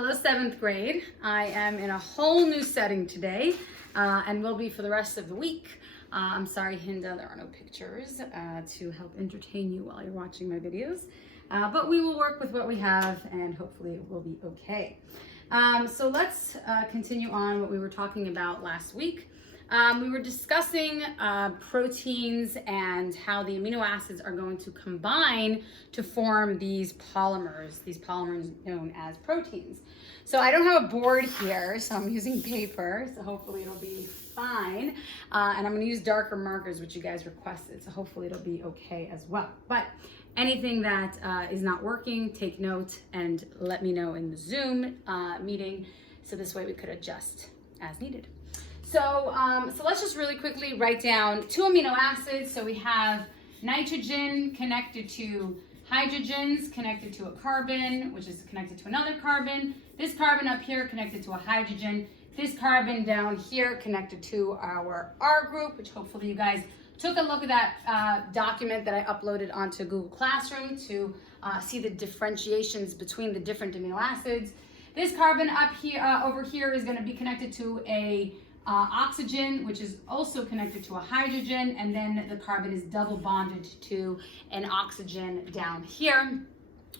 Hello, 7th grade. I am in a whole new setting today and will be for the rest of the week. I'm sorry, Hinda, there are no pictures to help entertain you while you're watching my videos. But we will work with what we have and hopefully it will be okay. So let's continue on what we were talking about last week. We were discussing proteins and how the amino acids are going to combine to form these polymers known as proteins. So I don't have a board here, so I'm using paper, so hopefully it'll be fine. And I'm gonna use darker markers, which you guys requested, so hopefully it'll be okay as well. But anything that is not working, take note and let me know in the Zoom meeting, so this way we could adjust as needed. So let's just really quickly write down two amino acids. So we have nitrogen connected to hydrogens connected to a carbon, which is connected to another carbon. This carbon up here connected to a hydrogen. This carbon down here connected to our R group, which hopefully you guys took a look at that document that I uploaded onto Google Classroom to see the differentiations between the different amino acids. This carbon up here, over here is going to be connected to a oxygen, which is also connected to a hydrogen, and then the carbon is double bonded to an oxygen down here.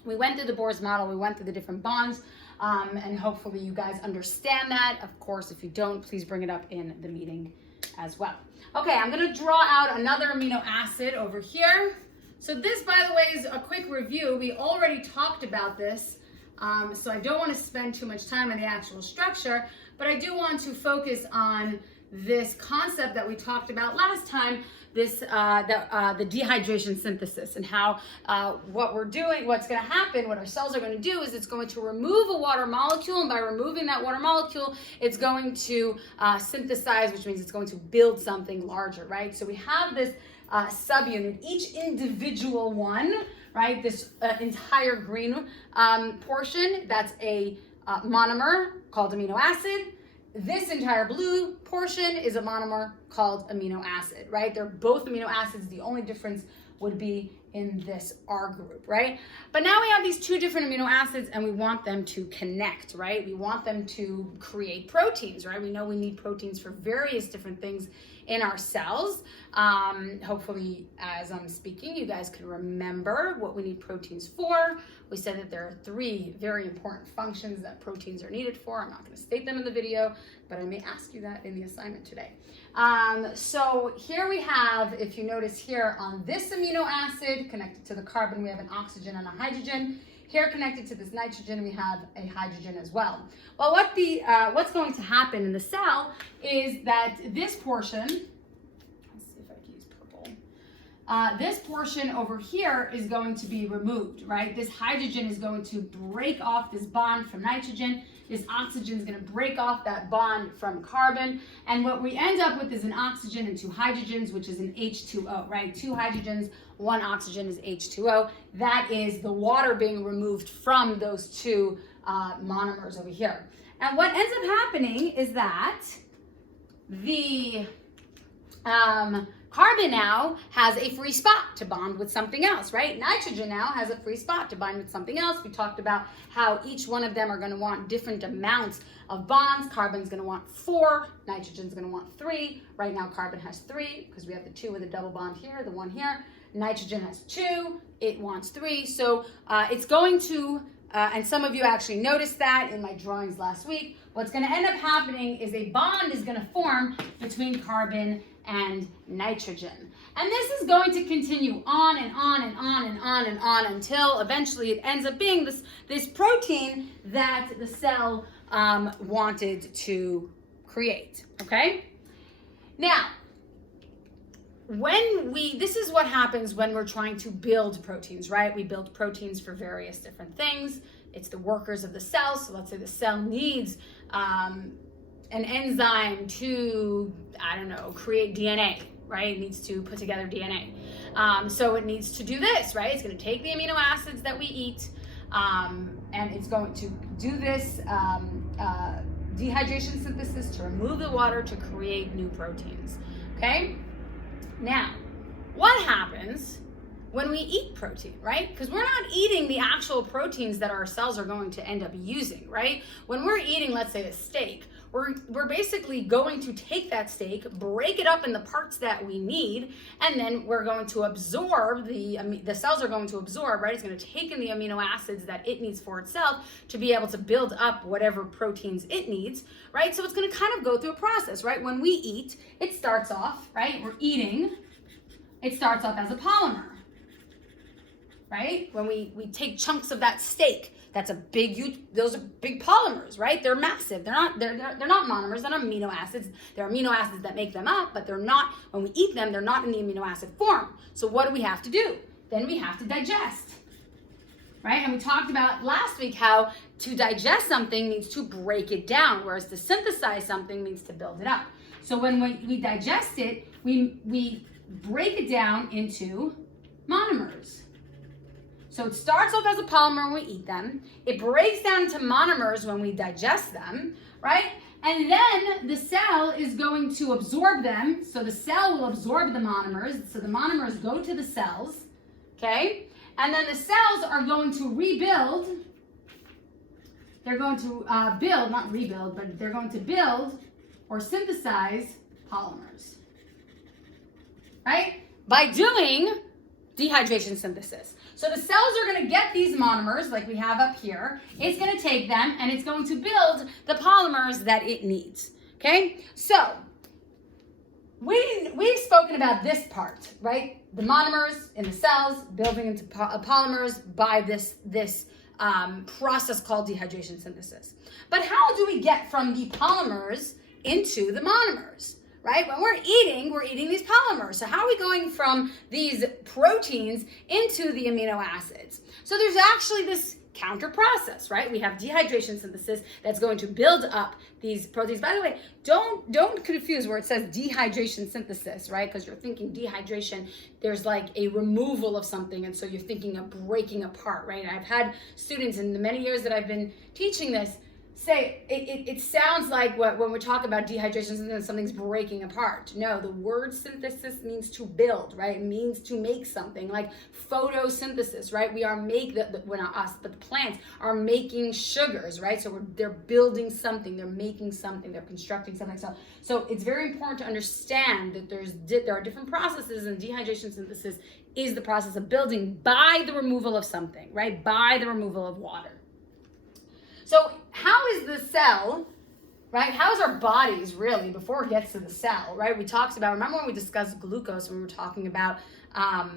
We went through the Bohr's model, we went through the different bonds, and hopefully you guys understand that. Of course, if you don't, please bring it up in the meeting as well. Okay, I'm gonna draw out another amino acid over here. So this, by the way, is a quick review. We already talked about this, so I don't want to spend too much time on the actual structure, but I do want to focus on this concept that we talked about last time, this the dehydration synthesis, and how what we're doing, what's going to happen, what our cells are going to do is it's going to remove a water molecule, and by removing that water molecule, it's going to synthesize, which means it's going to build something larger, right? So we have this subunit, each individual one, right? This entire green portion, that's a monomer called amino acid. This entire blue portion is a monomer called amino acid, right? They're both amino acids. The only difference would be in this R group, right? But now we have these two different amino acids and we want them to connect, right? We want them to create proteins, right? We know we need proteins for various different things in our cells. Hopefully, as I'm speaking, you guys can remember what we need proteins for. We said that there are three very important functions that proteins are needed for. I'm not going to state them in the video, but I may ask you that in the assignment today. So here we have, if you notice here on this amino acid connected to the carbon, we have an oxygen and a hydrogen. Here connected to this nitrogen, we have a hydrogen as well. Well, what's going to happen in the cell is that this portion, let's see if I can use purple. This portion over here is going to be removed, right? This hydrogen is going to break off this bond from nitrogen. This oxygen is going to break off that bond from carbon. And what we end up with is an oxygen and two hydrogens, which is an H2O, right? Two hydrogens, one oxygen is H2O. That is the water being removed from those two monomers over here. And what ends up happening is that the carbon now has a free spot to bond with something else, right? Nitrogen now has a free spot to bind with something else. We talked about how each one of them are going to want different amounts of bonds. Carbon's going to want 4, nitrogen's going to want 3. Right now carbon has 3 because we have the 2 with a double bond here, the 1 here. Nitrogen has 2, it wants 3. So it's going to, and some of you actually noticed that in my drawings last week, what's going to end up happening is a bond is going to form between carbon and nitrogen. And this is going to continue on and on and on and on and on until eventually it ends up being this protein that the cell wanted to create, okay? Now, this is what happens when we're trying to build proteins, right? We build proteins for various different things. It's the workers of the cell. So let's say the cell needs an enzyme to, I don't know, create DNA, right? It needs to put together DNA. So it needs to do this, right? It's going to take the amino acids that we eat, and it's going to do this dehydration synthesis to remove the water to create new proteins, okay? Now, what happens when we eat protein, right? Because we're not eating the actual proteins that our cells are going to end up using, right? When we're eating, let's say, a steak, we're basically going to take that steak, break it up in the parts that we need, and then we're going to absorb the cells are going to absorb, right? It's going to take in the amino acids that it needs for itself to be able to build up whatever proteins it needs, right? So it's going to kind of go through a process, right? When we eat, it starts off, right? We're eating, it starts off as a polymer, right? When we take chunks of that steak, that's a those are big polymers, right? They're massive. They're not monomers, they're not amino acids. They're amino acids that make them up, but they're not, when we eat them, they're not in the amino acid form. So what do we have to do? Then we have to digest, right? And we talked about last week how to digest something means to break it down, whereas to synthesize something means to build it up. So when we digest it, we break it down into monomers. So it starts off as a polymer when we eat them. It breaks down into monomers when we digest them, right? And then the cell is going to absorb them. So the cell will absorb the monomers. So the monomers go to the cells, okay? And then the cells are going to rebuild. They're going to build, not rebuild, but they're going to build or synthesize polymers, right? By doing dehydration synthesis. So the cells are going to get these monomers like we have up here. It's going to take them and it's going to build the polymers that it needs. Okay? So we've spoken about this part, right? The monomers in the cells building into polymers by this process called dehydration synthesis. But how do we get from the polymers into the monomers? Right? When we're eating these polymers. So how are we going from these proteins into the amino acids? So there's actually this counter process, right? We have dehydration synthesis that's going to build up these proteins. By the way, don't confuse where it says dehydration synthesis, right? Because you're thinking dehydration, there's like a removal of something, and so you're thinking of breaking apart, right? And I've had students in the many years that I've been teaching this say it sounds like when we talk about dehydration, something's breaking apart. No, the word synthesis means to build, right? It means to make something, like photosynthesis, right? We are well, not us, but the plants are making sugars, right? So they're building something, they're making something, they're constructing something. So it's very important to understand that there are different processes, and dehydration synthesis is the process of building by the removal of something, right? By the removal of water. So how is the cell, right? How is our bodies really before it gets to the cell, right? We talked about, remember when we discussed glucose, when we were talking about how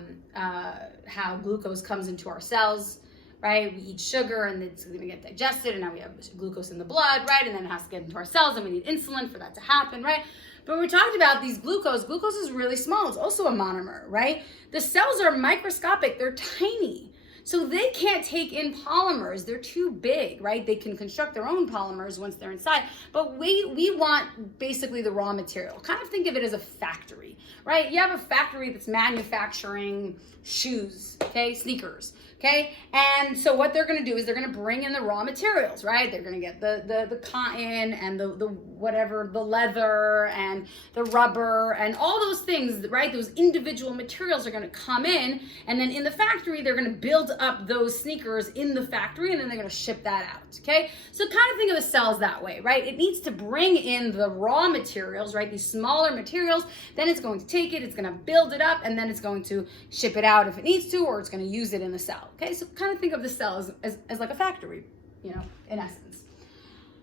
glucose comes into our cells, right? We eat sugar and it's going to get digested, and now we have glucose in the blood, right? And then it has to get into our cells, and we need insulin for that to happen, right? But we talked about these glucose is really small. It's also a monomer, right? The cells are microscopic. They're tiny. So they can't take in polymers. They're too big, right? They can construct their own polymers once they're inside. But we want basically the raw material. Kind of think of it as a factory, right? You have a factory that's manufacturing shoes, okay, sneakers, okay? And so what they're gonna do is they're gonna bring in the raw materials, right? They're gonna get the cotton and the whatever, the leather and the rubber and all those things, right? Those individual materials are gonna come in, and then in the factory, they're gonna build up those sneakers in the factory, and then they're gonna ship that out, okay? So kind of think of the cells that way, right? It needs to bring in the raw materials, right? These smaller materials, then it's going to take it, it's gonna build it up, and then it's going to ship it out if it needs to, or it's gonna use it in the cell, okay? So kind of think of the cell as like a factory, you know, in essence.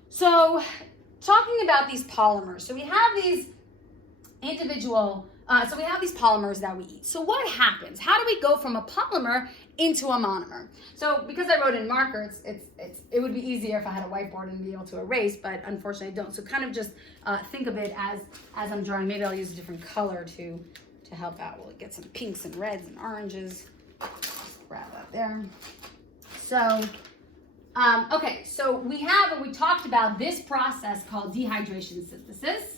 So talking about these polymers, so we have these individual, so we have these polymers that we eat. So what happens? How do we go from a polymer into a monomer? So because I wrote in marker, it would be easier if I had a whiteboard and be able to erase, but unfortunately I don't. So kind of just think of it as I'm drawing. Maybe I'll use a different color to help out. We'll get some pinks and reds and oranges. Grab that there. So, okay, so we talked about this process called dehydration synthesis.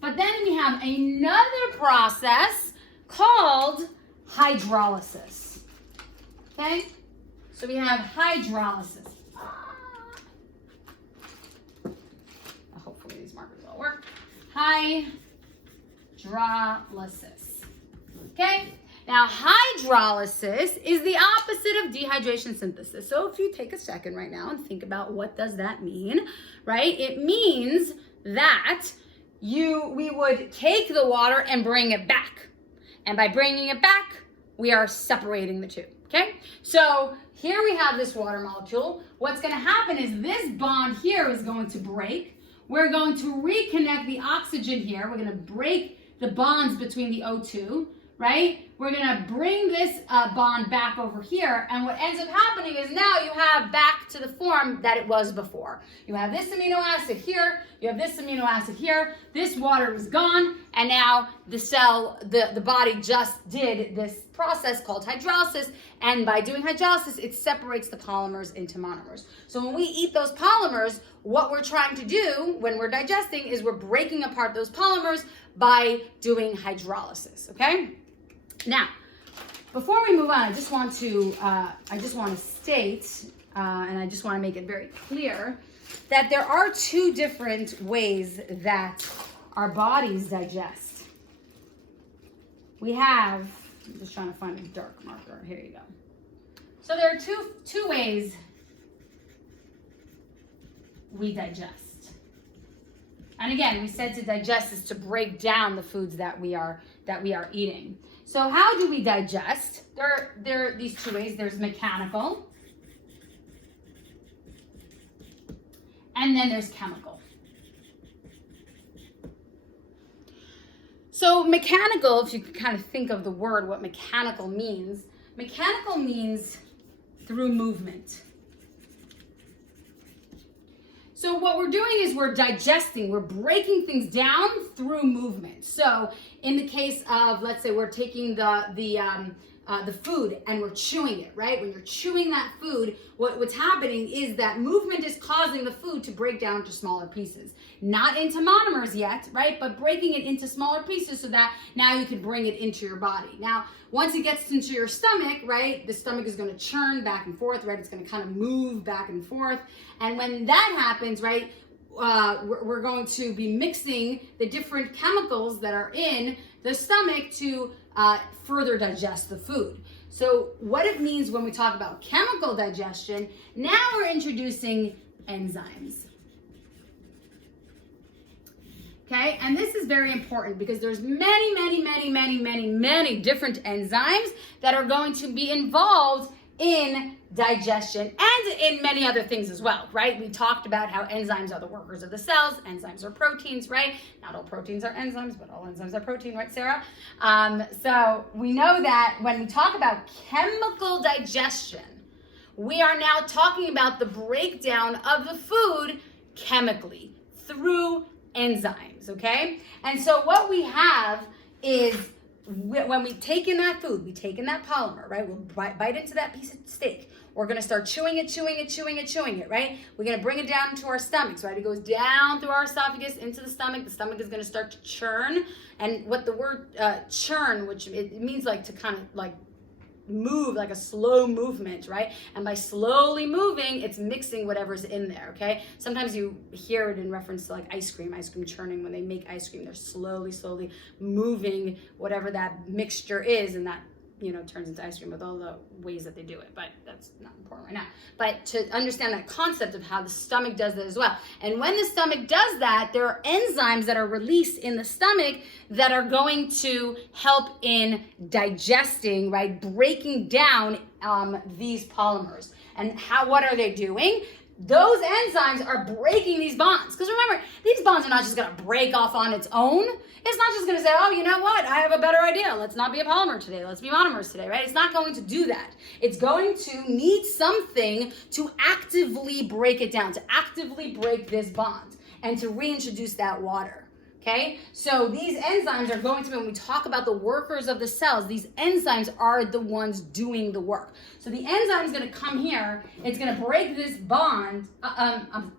But then we have another process called hydrolysis. Okay? So we have hydrolysis. Hopefully these markers all work. Hydrolysis. Okay? Now, hydrolysis is the opposite of dehydration synthesis. So if you take a second right now and think about what does that mean, right? It means that we would take the water and bring it back. And by bringing it back, we are separating the two, okay? So here we have this water molecule. What's gonna happen is this bond here is going to break. We're going to reconnect the oxygen here. We're gonna break the bonds between the O2, right? We're gonna bring this bond back over here, and what ends up happening is now you have back to the form that it was before. You have this amino acid here, you have this amino acid here, this water is gone, and now the cell, the body just did this process called hydrolysis, and by doing hydrolysis, it separates the polymers into monomers. So when we eat those polymers, what we're trying to do when we're digesting is we're breaking apart those polymers by doing hydrolysis, okay? Now, before we move on, I just want to state, and I just want to make it very clear, that there are two different ways that our bodies digest. We have, I'm just trying to find a dark marker. Here you go. So there are two ways we digest. And again, we said to digest is to break down the foods that we are eating. So how do we digest? There are these two ways. There's mechanical, and then there's chemical. So mechanical, if you could kind of think of the word, what mechanical means through movement. So what we're doing is we're digesting, we're breaking things down through movement. So in the case of, let's say we're taking the food and we're chewing it, right? When you're chewing that food, what's happening is that movement is causing the food to break down into smaller pieces. Not into monomers yet, right? But breaking it into smaller pieces so that now you can bring it into your body. Now, once it gets into your stomach, right, the stomach is going to churn back and forth, right? It's going to kind of move back and forth. And when that happens, right, we're going to be mixing the different chemicals that are in the stomach to further digest the food. So what it means when we talk about chemical digestion, now we're introducing enzymes. Okay, and this is very important because there's many different enzymes that are going to be involved in digestion and in many other things as well, right? We talked about how enzymes are the workers of the cells. Enzymes are proteins, right? Not all proteins are enzymes, but all enzymes are protein, right, Sarah? So we know that when we talk about chemical digestion, we are now talking about the breakdown of the food chemically through enzymes, okay? And so what we have is when we take in that food, we take in that polymer, right? We'll bite into that piece of steak. We're going to start chewing it, right? We're going to bring it down into our stomachs, right? It goes down through our esophagus into the stomach. The stomach is going to start to churn. And what the word churn, which it means like to kind of like move, like a slow movement, right? And by slowly moving, it's mixing whatever's in there, okay? Sometimes you hear it in reference to like ice cream churning. When they make ice cream, they're slowly moving whatever that mixture is, and that, you know, turns into ice cream with all the ways that they do it, but that's not important right now. But to understand that concept of how the stomach does that as well. And when the stomach does that, there are enzymes that are released in the stomach that are going to help in digesting, right? Breaking down these polymers. And what are they doing? Those enzymes are breaking these bonds. Because remember, these bonds are not just going to break off on its own. It's not just going to say, oh, you know what? I have a better idea. Let's not be a polymer today. Let's be monomers today, right? It's not going to do that. It's going to need something to actively break it down, to actively break this bond, and to reintroduce that water. Okay, so these enzymes are going to be, when we talk about the workers of the cells, these enzymes are the ones doing the work. So the enzyme is going to come here, it's going to break this bond. I'm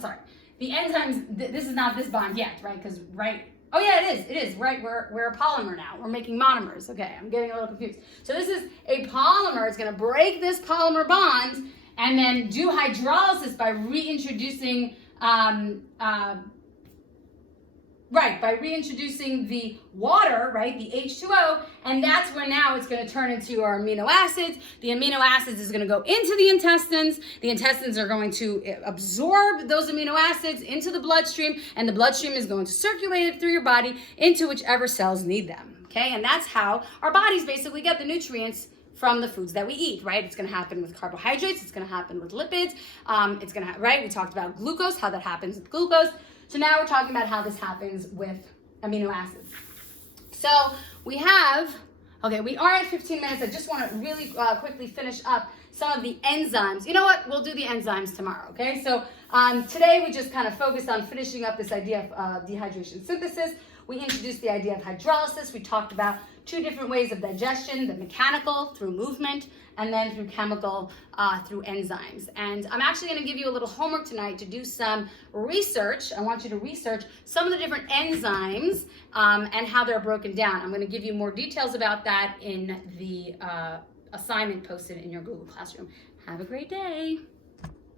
sorry. The enzymes, this is not this bond yet, right? Because, right? Oh yeah, it is, right? We're a polymer now. We're making monomers. Okay, I'm getting a little confused. So this is a polymer. It's going to break this polymer bond and then do hydrolysis by reintroducing Right, by reintroducing the water, right, the H2O, and that's where now it's going to turn into our amino acids. The amino acids is going to go into the intestines. The intestines are going to absorb those amino acids into the bloodstream, and the bloodstream is going to circulate it through your body into whichever cells need them, okay? And that's how our bodies basically get the nutrients from the foods that we eat, right? It's going to happen with carbohydrates. It's going to happen with lipids. It's going to, right? We talked about glucose, how that happens with glucose. So now we're talking about how this happens with amino acids. So we have, okay, we are at 15 minutes. I just want to really quickly finish up some of the enzymes. You know what? We'll do the enzymes tomorrow, okay? So today we just kind of focused on finishing up this idea of dehydration synthesis. We introduced the idea of hydrolysis. We talked about 2 different ways of digestion, the mechanical through movement, and then through chemical through enzymes. And I'm actually going to give you a little homework tonight to do some research. I want you to research some of the different enzymes and how they're broken down. I'm going to give you more details about that in the assignment posted in your Google Classroom. Have a great day.